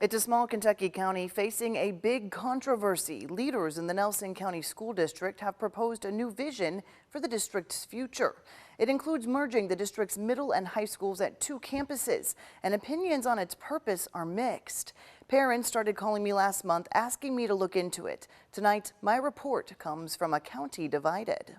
It's a small Kentucky county facing a big controversy. Leaders in the Nelson County School District have proposed a new vision for the district's future. It includes merging the district's middle and high schools at 2 campuses, and opinions on its purpose are mixed. Parents started calling me last month asking me to look into it. Tonight, my report comes from a county divided.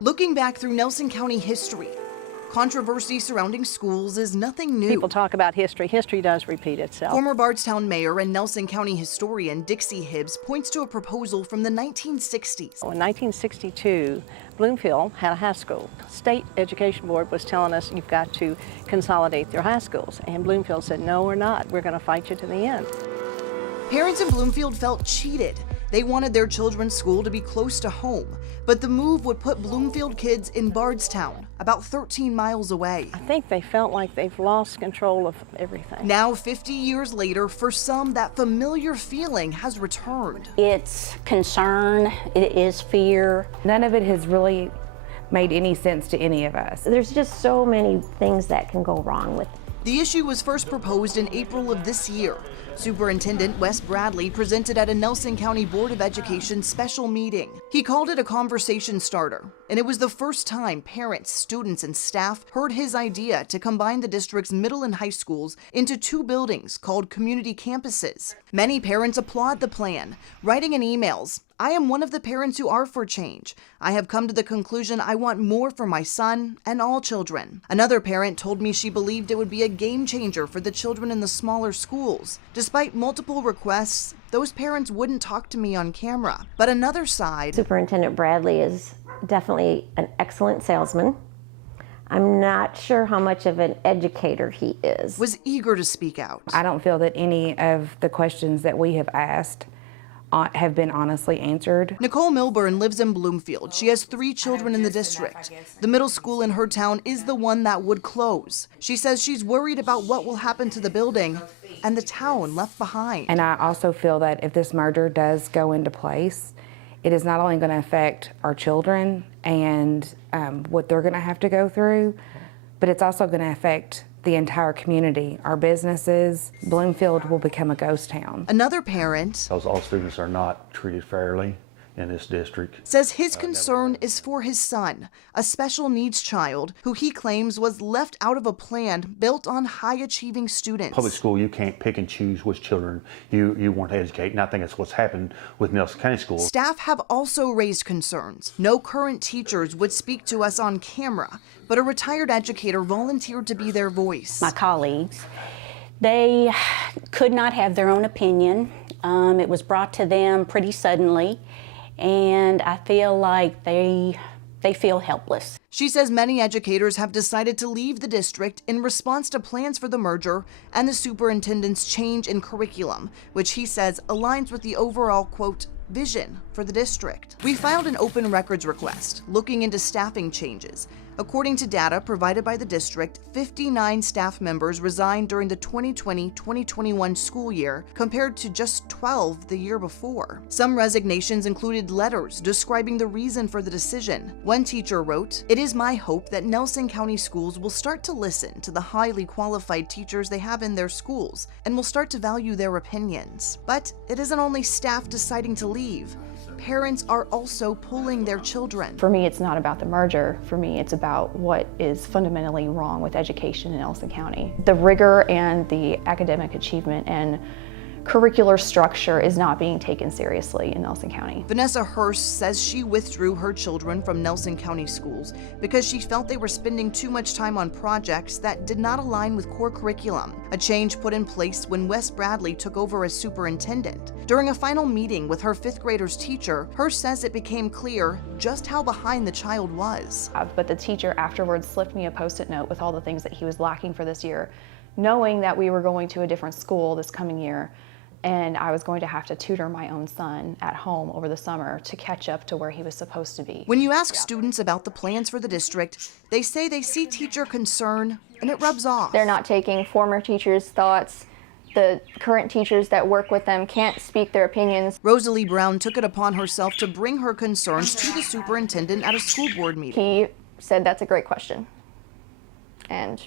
Looking back through Nelson County history, controversy surrounding schools is nothing new. People talk about history. History does repeat itself. Former Bardstown mayor and Nelson County historian Dixie Hibbs points to a proposal from the 1960s. In 1962, Bloomfield had a high school. State Education Board was telling us you've got to consolidate their high schools. And Bloomfield said, no, we're not. We're going to fight you to the end. Parents in Bloomfield felt cheated. They wanted their children's school to be close to home, but the move would put Bloomfield kids in Bardstown, about 13 miles away. I think they felt like they've lost control of everything. Now, 50 years later, for some, that familiar feeling has returned. It's concern, it is fear. None of it has really made any sense to any of us. There's just so many things that can go wrong with it. The issue was first proposed in April of this year. Superintendent Wes Bradley presented at a Nelson County Board of Education special meeting. He called it a conversation starter, and it was the first time parents, students, and staff heard his idea to combine the district's middle and high schools into 2 buildings called community campuses. Many parents applaud the plan, writing in emails, "I am one of the parents who are for change. I have come to the conclusion I want more for my son and all children." Another parent told me she believed it would be a game changer for the children in the smaller schools. Despite multiple requests, those parents wouldn't talk to me on camera. But another side, Superintendent Bradley is definitely an excellent salesman. I'm not sure how much of an educator he is. was eager to speak out. I don't feel that any of the questions that we have asked have been honestly answered. Nicole Milburn lives in Bloomfield. She has 3 children in the district. The middle school in her town is the one that would close. She says she's worried about what will happen to the building and the town left behind. And I also feel that if this merger does go into place, it is not only going to affect our children and what they're going to have to go through, but it's also going to affect the entire community, our businesses. Bloomfield will become a ghost town. Another parent, Because all students are not treated fairly in this district. says his concern is for his son, a special needs child who he claims was left out of a plan built on high-achieving students. Public school, you can't pick and choose which children you want to educate, and I think that's what's happened with Nelson County Schools. Staff have also raised concerns. No current teachers would speak to us on camera, but a retired educator volunteered to be their voice. My colleagues, they could not have their own opinion. It was brought to them pretty suddenly, and I feel like they feel helpless. She says many educators have decided to leave the district in response to plans for the merger and the superintendent's change in curriculum, which he says aligns with the overall, quote, vision for the district. We filed an open records request looking into staffing changes. According to data provided by the district, 59 staff members resigned during the 2020-2021 school year compared to just 12 the year before. Some resignations included letters describing the reason for the decision. One teacher wrote, "It is my hope that Nelson County schools will start to listen to the highly qualified teachers they have in their schools and will start to value their opinions." But it isn't only staff deciding to leave. Parents are also pulling their children. For me, it's not about the merger. For me, it's about what is fundamentally wrong with education in Nelson County. The rigor and the academic achievement and curricular structure is not being taken seriously in Nelson County. Vanessa Hurst says she withdrew her children from Nelson County schools because she felt they were spending too much time on projects that did not align with core curriculum, a change put in place when Wes Bradley took over as superintendent. During a final meeting with her 5th grader's teacher, Hurst says it became clear just how behind the child was. But the teacher afterwards slipped me a Post-it note with all the things that he was lacking for this year, knowing that we were going to a different school this coming year, and I was going to have to tutor my own son at home over the summer to catch up to where he was supposed to be. When you ask students about the plans for the district, they say they see teacher concern and it rubs off. They're not taking former teachers' thoughts the current teachers that work with them can't speak their opinions. Rosalie Brown took it upon herself to bring her concerns to the superintendent at a school board meeting. He said, "That's a great question," and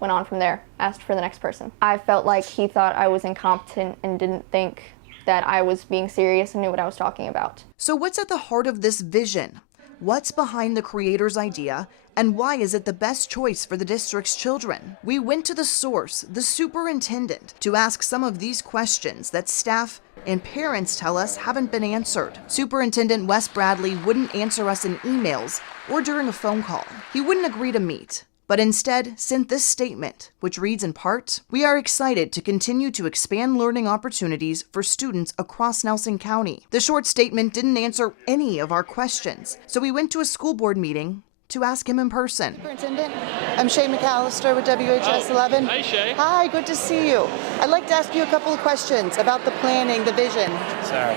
went on from there, asked for the next person. I felt like he thought I was incompetent and didn't think that I was being serious and knew what I was talking about. So what's at the heart of this vision? What's behind the creator's idea, and why is it the best choice for the district's children? We went to the source, the superintendent, to ask some of these questions that staff and parents tell us haven't been answered. Superintendent Wes Bradley wouldn't answer us in emails or during a phone call. He wouldn't agree to meet, but instead sent this statement, which reads in part, "We are excited to continue to expand learning opportunities for students across Nelson County." The short statement didn't answer any of our questions, so we went to a school board meeting to ask him in person. Superintendent, I'm Shay McAllister with WHS 11. Hi, Shay. Hi, good to see you. I'd like to ask you a couple of questions about the planning, the vision. Sorry.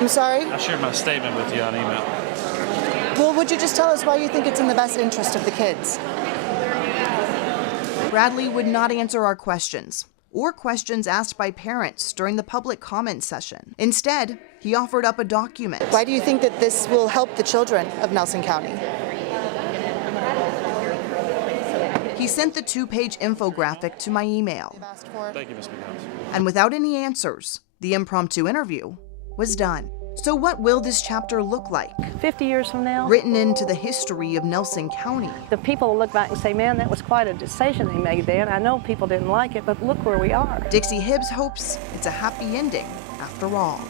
I'm sorry? I shared my statement with you on email. Well, would you just tell us why you think it's in the best interest of the kids? Bradley would not answer our questions or questions asked by parents during the public comment session. Instead, he offered up a document. Why do you think that this will help the children of Nelson County? He sent the 2-page infographic to my email. Thank you, Ms. McAllister. And without any answers, the impromptu interview was done. So what will this chapter look like? 50 years from now, Written into the history of Nelson County. the people will look back and say, man, that was quite a decision they made then. I know people didn't like it, but look where we are. Dixie Hibbs hopes it's a happy ending after all.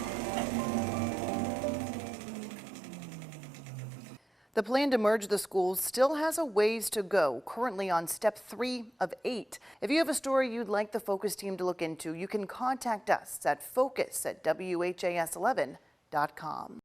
The plan to merge the schools still has a ways to go, currently on step 3 of 8. If you have a story you'd like the Focus team to look into, you can contact us at focus@whas11.com.